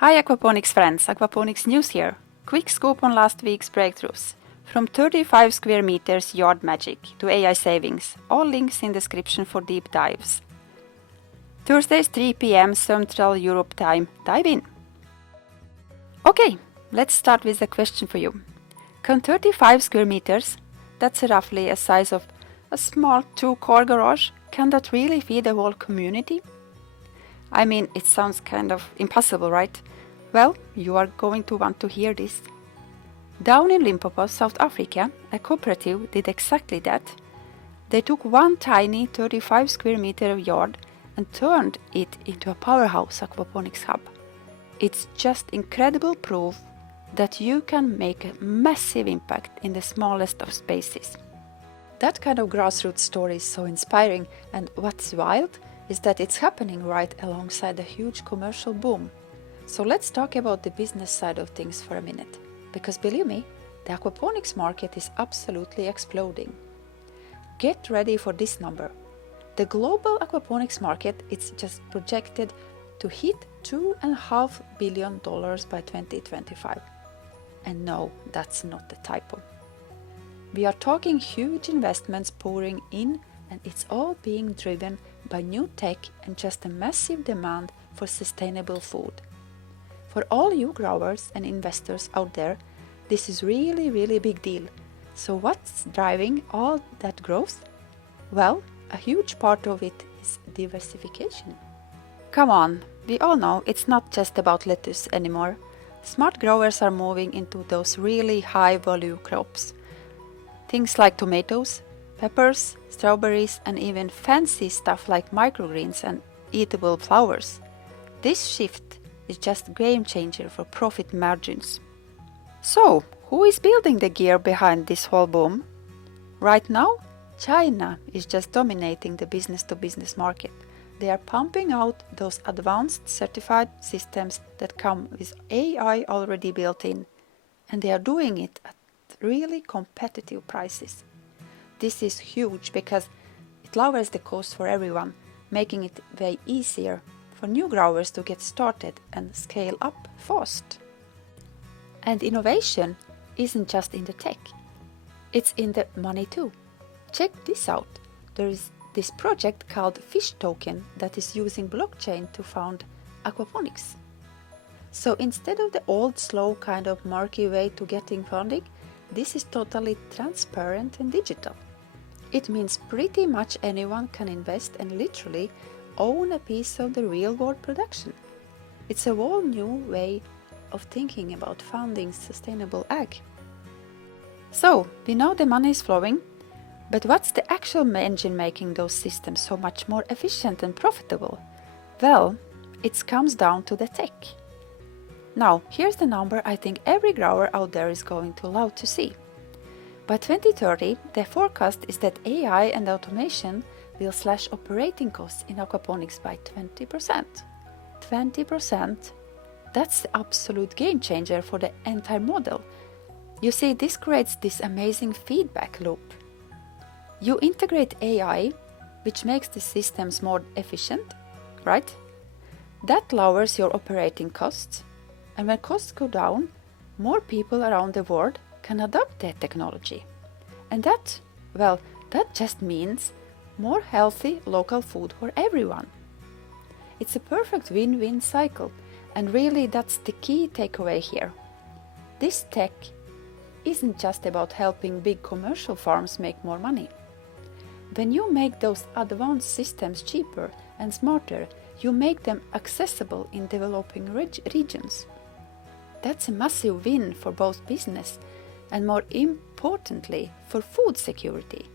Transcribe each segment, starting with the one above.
Hi Aquaponics friends, Aquaponics News here. Quick scoop on last week's breakthroughs. From 35 square meters yard magic to AI savings, all links in description for deep dives. Thursdays 3 p.m. Central Europe time, dive in. Okay, let's start with a question for you. Can 35 square meters, that's roughly a size of a small 2-car garage, can that really feed a whole community? I mean, it sounds kind of impossible, right? Well, you are going to want to hear this. Down in Limpopo, South Africa, a cooperative did exactly that. They took one tiny 35 square meter yard and turned it into a powerhouse aquaponics hub. It's just incredible proof that you can make a massive impact in the smallest of spaces. That kind of grassroots story is so inspiring, and what's wild is that it's happening right alongside a huge commercial boom. So let's talk about the business side of things for a minute. Because believe me, the aquaponics market is absolutely exploding. Get ready for this number. The global aquaponics market is just projected to hit $2.5 billion by 2025. And no, that's not a typo. We are talking huge investments pouring in, and it's all being driven by new tech and just a massive demand for sustainable food. For all you growers and investors out there, this is really big deal. So what's driving all that growth? Well, a huge part of it is diversification. Come on, we all know it's not just about lettuce anymore. Smart growers are moving into those really high value crops. Things like tomatoes, peppers, strawberries, and even fancy stuff like microgreens and eatable flowers. This shift is just a game changer for profit margins. So, who is building the gear behind this whole boom? Right now, China is just dominating the business-to-business market. They are pumping out those advanced certified systems that come with AI already built in, and they are doing it at really competitive prices. This is huge because it lowers the cost for everyone, making it way easier for new growers to get started and scale up fast. And innovation isn't just in the tech, it's in the money too. Check this out. There is this project called Fish Token that is using blockchain to fund aquaponics. So instead of the old slow kind of murky way to getting funding, this is totally transparent and digital. It means pretty much anyone can invest and literally own a piece of the real-world production. It's a whole new way of thinking about funding sustainable ag. So, we know the money is flowing, but what's the actual engine making those systems so much more efficient and profitable? Well, it comes down to the tech. Now, here's the number I think every grower out there is going to love to see. By 2030, the forecast is that AI and automation will slash operating costs in aquaponics by 20%. 20%? That's the absolute game changer for the entire model. You see, this creates this amazing feedback loop. You integrate AI, which makes the systems more efficient, right? That lowers your operating costs, and when costs go down, more people around the world can adopt that technology. And that just means more healthy local food for everyone. It's a perfect win-win cycle, and really that's the key takeaway here. This tech isn't just about helping big commercial farms make more money. When you make those advanced systems cheaper and smarter, you make them accessible in developing regions. That's a massive win for both business and, more importantly, for food security,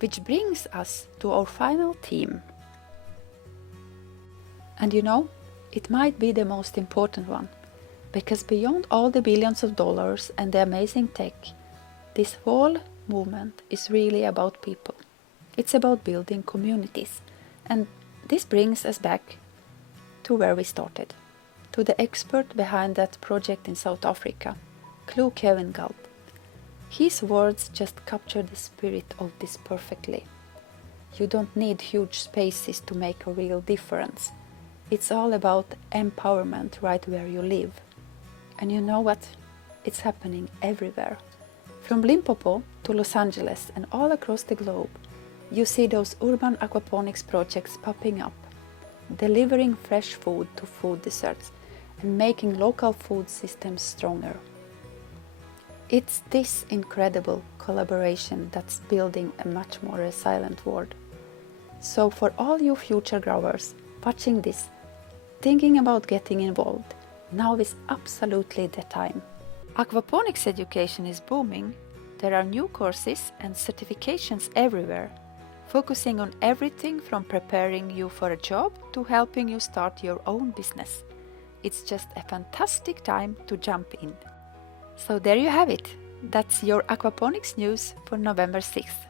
which brings us to our final theme. And you know, it might be the most important one, because beyond all the billions of dollars and the amazing tech, this whole movement is really about people. It's about building communities, and this brings us back to where we started, to the expert behind that project in South Africa, Klu Kevingald. His words just capture the spirit of this perfectly. You don't need huge spaces to make a real difference. It's all about empowerment right where you live. And you know what? It's happening everywhere. From Limpopo to Los Angeles and all across the globe, you see those urban aquaponics projects popping up, delivering fresh food to food deserts and making local food systems stronger. It's this incredible collaboration that's building a much more resilient world. So for all you future growers watching this, thinking about getting involved, now is absolutely the time. Aquaponics education is booming. There are new courses and certifications everywhere, focusing on everything from preparing you for a job to helping you start your own business. It's just a fantastic time to jump in. So there you have it. That's your aquaponics news for November 6th.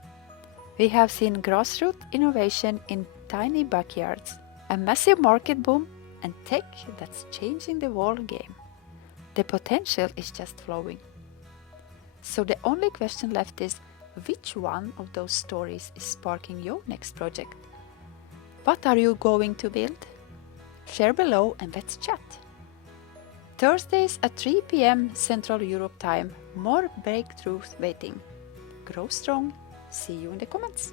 We have seen grassroots innovation in tiny backyards, a massive market boom, and tech that's changing the whole game. The potential is just flowing. So the only question left is, which one of those stories is sparking your next project? What are you going to build? Share below and let's chat. Thursdays at 3 p.m. Central Europe time, more breakthroughs waiting. Grow strong. See you in the comments.